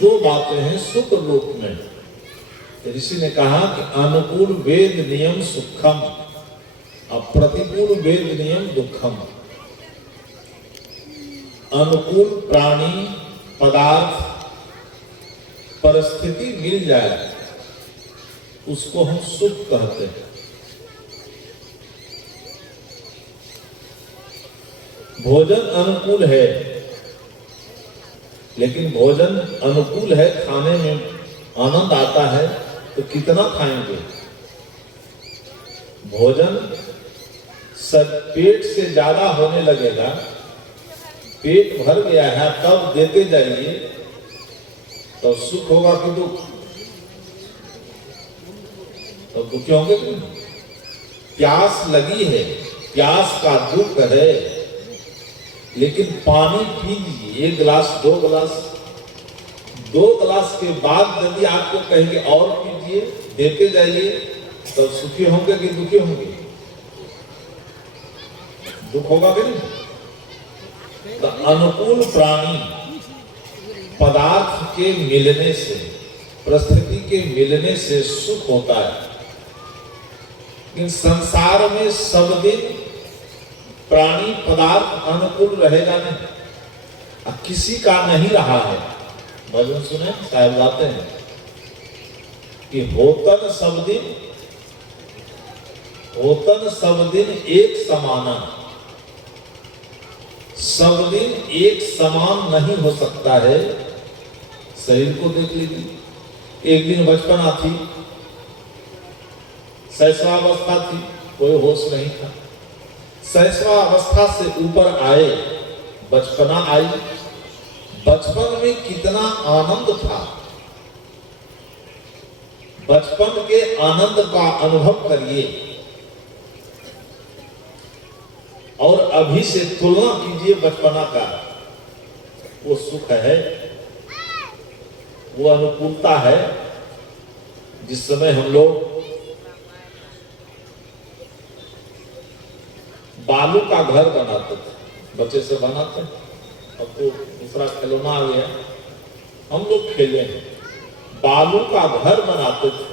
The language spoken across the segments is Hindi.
दो बातें हैं सुख लोक में। ऋषि ने कहा कि अनुकूल वेद नियम सुखम, अप्रतिकूल वेद नियम दुखम। अनुकूल प्राणी, पदार्थ, परिस्थिति मिल जाए उसको हम सुख कहते हैं। भोजन अनुकूल है, लेकिन भोजन अनुकूल है, खाने में आनंद आता है तो कितना खाएंगे। भोजन सब पेट से ज्यादा होने लगेगा, पेट भर गया है तब देते जाइए, तो सुख होगा कि दुख? तो दुखी होंगे तुम। प्यास लगी है, प्यास का दुख है, लेकिन पानी पी लीजिए, 1 गिलास 2 गिलास, 2 गिलास के बाद यदि आपको कहेंगे और पीजिए, देते जाइए, तो सुखी होंगे कि दुखी होंगे? दुख होगा कि नहीं? तो अनुकूल प्राणी पदार्थ के मिलने से, परिस्थिति के मिलने से सुख होता है। लेकिन संसार में सब दिन प्राणी पदार्थ अनुकूल रहेगा नहीं, किसी का नहीं रहा है। भजन सुने, साहब गाते हैं कि होतन सब दिन एक समाना। सब दिन एक समान नहीं हो सकता है। शरीर को देख लीजिए, एक दिन बचपना थी, शैशवावस्था थी, कोई होश नहीं था। शैशवावस्था से ऊपर आए, बचपना आई, बचपन में कितना आनंद था। बचपन के आनंद का अनुभव करिए और अभी से तुलना कीजिए बचपना का। वो सुख है, वो अनुकूलता है। जिस समय हम लोग बालू का घर बनाते थे, बच्चे से बनाते, अब तो दूसरा खिलौना आ गया, हम लोग खेले हैं, बालू का घर बनाते थे।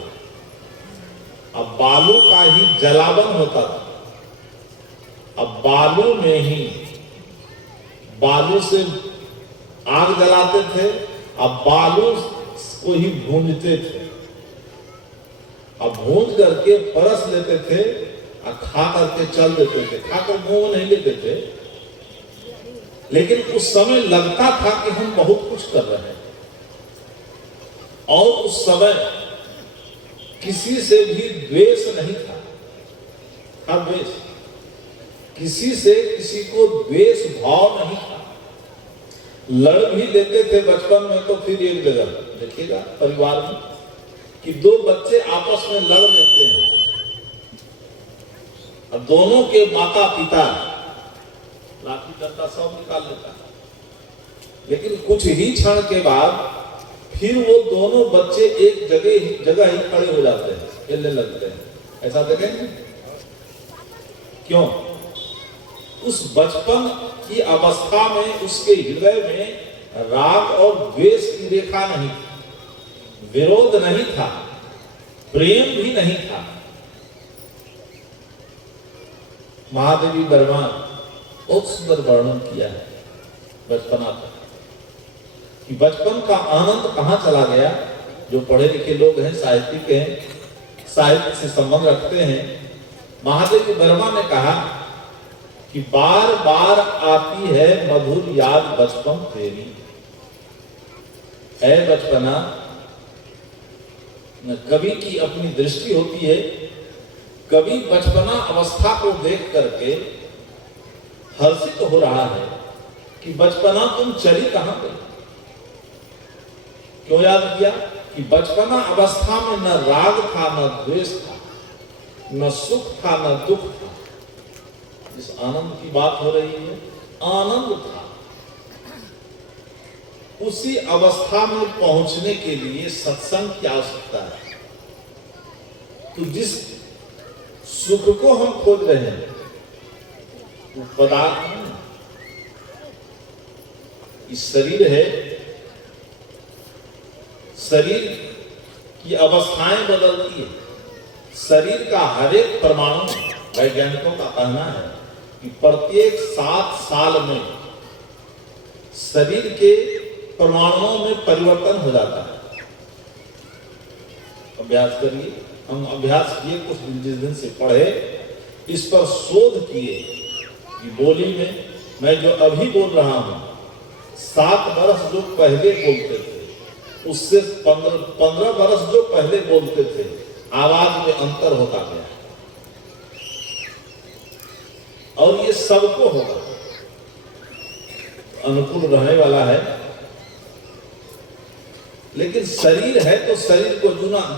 अब बालू का ही जलावन होता था। अब बालू में ही, बालू से आग जलाते थे, अब बालू को ही भूंजते थे। अब भूंज करके परस लेते थे और खा करके चल देते थे, खाकर मुंह नहीं लेते थे। लेकिन उस समय लगता था कि हम बहुत कुछ कर रहे हैं। और उस समय किसी से भी द्वेष नहीं था, था द्वेष, किसी से किसी को द्वेष भाव नहीं था। लड़ भी लेते थे बचपन में, तो फिर एक जगह देखिएगा परिवार में कि 2 बच्चे आपस में लड़ लेते हैं, अब दोनों के माता पिता लाठी डंडा सब निकाल लेता है, लेकिन कुछ ही क्षण के बाद फिर वो दोनों बच्चे एक जगह ही खड़े हो जाते हैं, खेलने लगते हैं। ऐसा देखेंगे क्यों? उस बचपन की अवस्था में उसके हृदय में राग और द्वेष की रेखा नहीं थी, विरोध नहीं था, प्रेम भी नहीं था। महादेवी वर्मा बहुत सुंदर वर्णन किया है बचपना का, कि बचपन का आनंद कहां चला गया। जो पढ़े लिखे लोग हैं, साहित्यिक हैं, साहित्य से संबंध रखते हैं, महादेवी वर्मा ने कहा कि बार बार आती है मधुर याद बचपन तेरी। है बचपना, कवि की अपनी दृष्टि होती है, कवि बचपना अवस्था को देख करके हर्षित हो रहा है कि बचपना तुम चली कहां पे। क्यों याद किया? कि बचपना अवस्था में न राग था, न द्वेष था, न सुख था, न दुख था। इस आनंद की बात हो रही है, आनंद था। उसी अवस्था में पहुंचने के लिए सत्संग की आवश्यकता है। तो जिस सुख को हम खोज रहे हैं वो पदार्थ नहीं, इस शरीर है, शरीर की अवस्थाएं बदलती है। शरीर का हर एक परमाणु, वैज्ञानिकों का कहना है कि प्रत्येक 7 साल में शरीर के परमाणुओं में परिवर्तन हो जाता है। अभ्यास करिए, हम अभ्यास किए कुछ दिन, जिस दिन से पढ़े, इस पर शोध किए कि बोली में मैं जो अभी बोल रहा हूं 7 वर्ष जो पहले बोलते थे उससे 15 वर्ष जो पहले बोलते थे, आवाज में अंतर होता गया और ये सबको होगा, अनुकूल रहने वाला है। लेकिन शरीर है तो शरीर को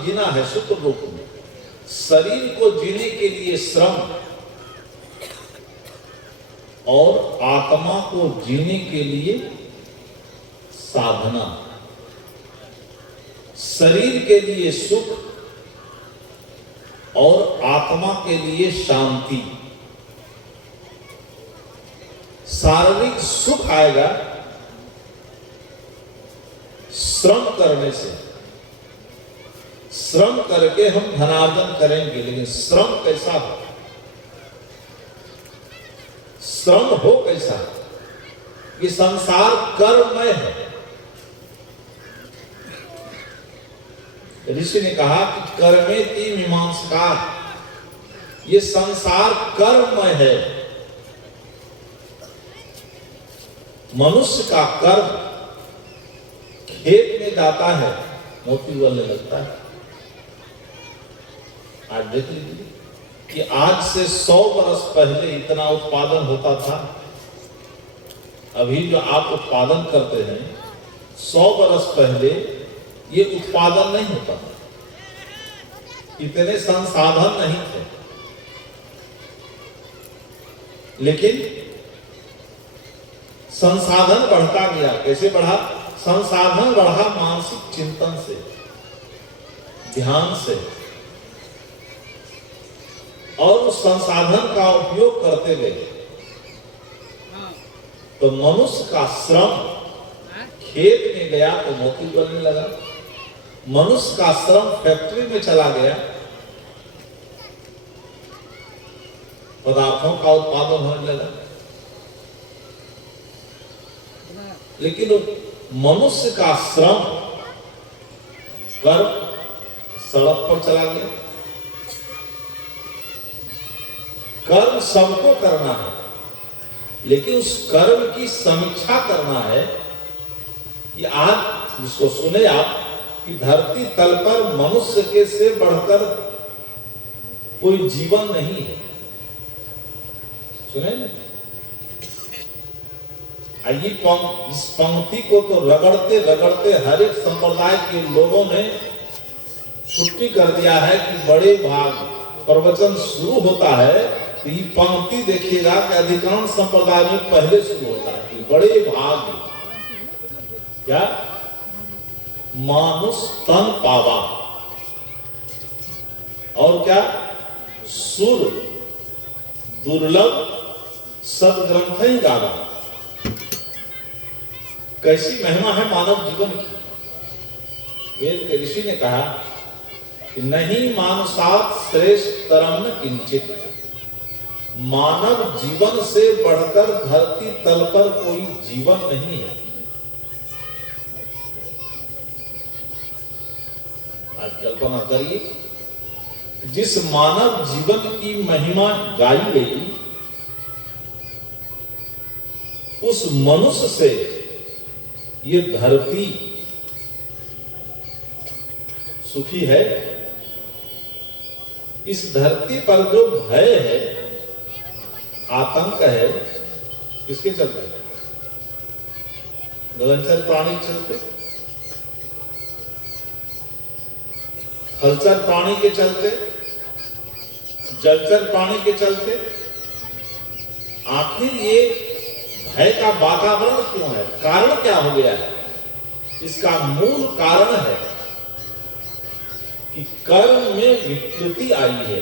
जीना है सूत्र रूप में। शरीर को जीने के लिए श्रम और आत्मा को जीने के लिए साधना। शरीर के लिए सुख और आत्मा के लिए शांति। शारीरिक सुख आएगा श्रम करने से। श्रम करके हम धनार्जन करेंगे, लेकिन श्रम कैसा हो? श्रम हो कैसा? ये संसार कर्ममय है। ऋषि ने कहा कि कर्मेति मीमांसकार, ये संसार कर्ममय है। मनुष्य का कर्म खेत में जाता है, मोती उगलने लगता है। आज देख लीजिए कि आज से 100 वर्ष पहले इतना उत्पादन होता था। अभी जो आप उत्पादन करते हैं, 100 वर्ष पहले ये उत्पादन नहीं होता था, इतने संसाधन नहीं थे। लेकिन संसाधन बढ़ता गया। कैसे बढ़ा? संसाधन बढ़ा मानसिक चिंतन से, ध्यान से, और उस संसाधन का उपयोग करते गए। तो मनुष्य का श्रम खेत में गया तो मोती उगलने लगा, मनुष्य का श्रम फैक्ट्री में चला गया, पदार्थों का उत्पादन होने लगा। लेकिन मनुष्य का श्रम कर्म सड़क पर चला गया। कर्म सबको करना है, लेकिन उस कर्म की समीक्षा करना है कि आज जिसको सुने आप कि धरती तल पर मनुष्य के से बढ़कर कोई जीवन नहीं है। सुने ना? इस पंक्ति को तो रगड़ते रगड़ते हर एक संप्रदाय के लोगों ने छुट्टी कर दिया है कि बड़े भाग प्रवचन शुरू होता है तो ये पंक्ति देखिएगा कि अधिकांश संप्रदाय में पहले शुरू होता है कि बड़े भाग क्या मानुष तन पावा, और क्या सुर दुर्लभ सदग्रंथ ही गावा। कैसी महिमा है मानव जीवन की। वेद के ऋषि ने कहा कि नहीं मानुषात् श्रेष्ठ तरम न किंचित, मानव जीवन से बढ़कर धरती तल पर कोई जीवन नहीं है। आज कल्पना करिए, जिस मानव जीवन की महिमा गाई गई, उस मनुष्य से ये धरती सुखी है। इस धरती पर जो भय है, आतंक है, किसके चलते? गगनचर प्राणी चलते, थलचर प्राणी के चलते, जलचर प्राणी के चलते। आखिर ये भय का वातावरण क्यों है? कारण क्या हो गया है? इसका मूल कारण है कि कर्म में विकृति आई है।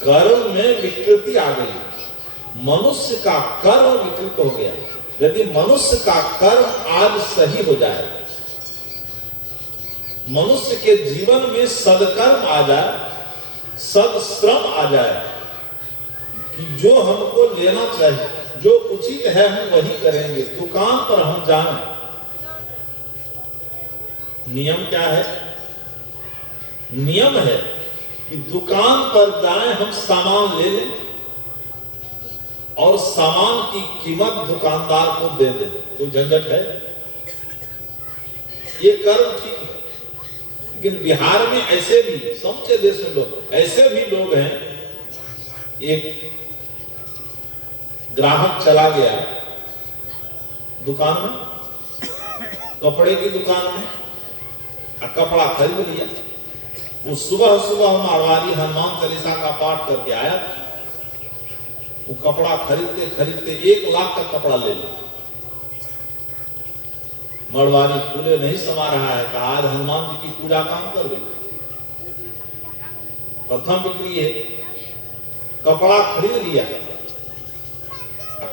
कर्म में विकृति आ गई, मनुष्य का कर्म विकृत हो गया। यदि मनुष्य का कर्म आज सही हो जाए, मनुष्य के जीवन में सदकर्म आ जाए, सदश्रम आ जाए, कि जो हमको लेना चाहिए, जो उचित है हम वही करेंगे, दुकान पर हम जाएं, नियम क्या है? नियम है कि दुकान पर जाएं, हम सामान ले लें और सामान की कीमत दुकानदार को दे दें, कोई झंझट है? ये कर्म ठीक है। लेकिन बिहार में ऐसे भी, समझे देश में लोग, ऐसे भी लोग हैं, एक ग्राहक चला गया दुकान में, कपड़े की दुकान में, कपड़ा खरीद लिया। वो सुबह सुबह मारवाड़ी हनुमान चालीसा का पाठ करके आया, वो कपड़ा खरीदते खरीदते 1 लाख का कपड़ा ले लिया। मरवाड़ी फूले नहीं समा रहा है, कहा आज हनुमान जी की पूजा काम कर गई, प्रथम बिक्री है। कपड़ा खरीद लिया,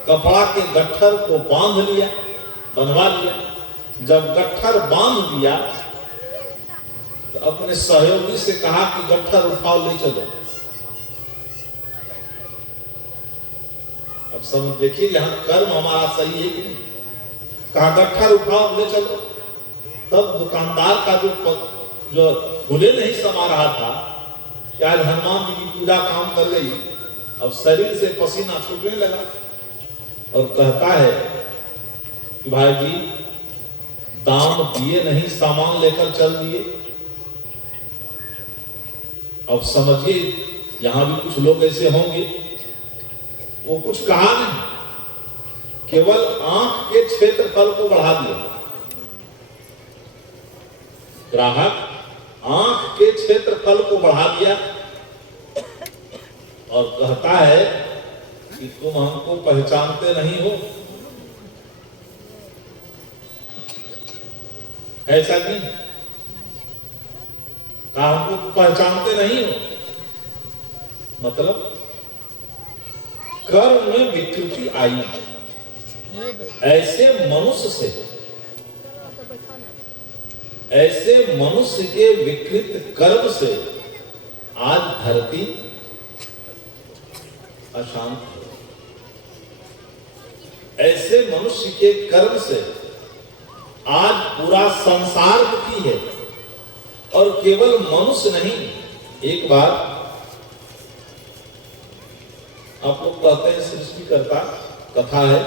कपड़ा के गट्ठर को बांध लिया, बनवा लिया। जब गट्ठर बांध दिया तो अपने सहयोगी से कहा कि गट्ठर उठाओ ले चलो। अब समझ देखिए यहां कर्म हमारा सही है कि नहीं? कहा गट्ठर उठाओ ले चलो। तब दुकानदार का जो फूले नहीं समा रहा था, क्या हनुमान जी की पूजा काम कर गई, अब शरीर से पसीना छूटने लगा और कहता है कि भाई जी दाम दिए नहीं, सामान लेकर चल दिए। अब समझिए यहां भी कुछ लोग ऐसे होंगे, वो कुछ कहा नहीं, केवल आंख के क्षेत्रफल को बढ़ा दिया। ग्राहक आंख के क्षेत्रफल को बढ़ा दिया और कहता है कि तुम हमको पहचानते नहीं हो। ऐसा नहीं, कहा हमको पहचानते नहीं हो, मतलब कर्म में विकृति आई। ऐसे मनुष्य के विकृत कर्म से आज धरती अशांत है। ऐसे मनुष्य के कर्म से आज पूरा संसार दुखी है। और केवल मनुष्य नहीं, एक बार आप लोग कहते हैं सृष्टिकर्ता, कथा है,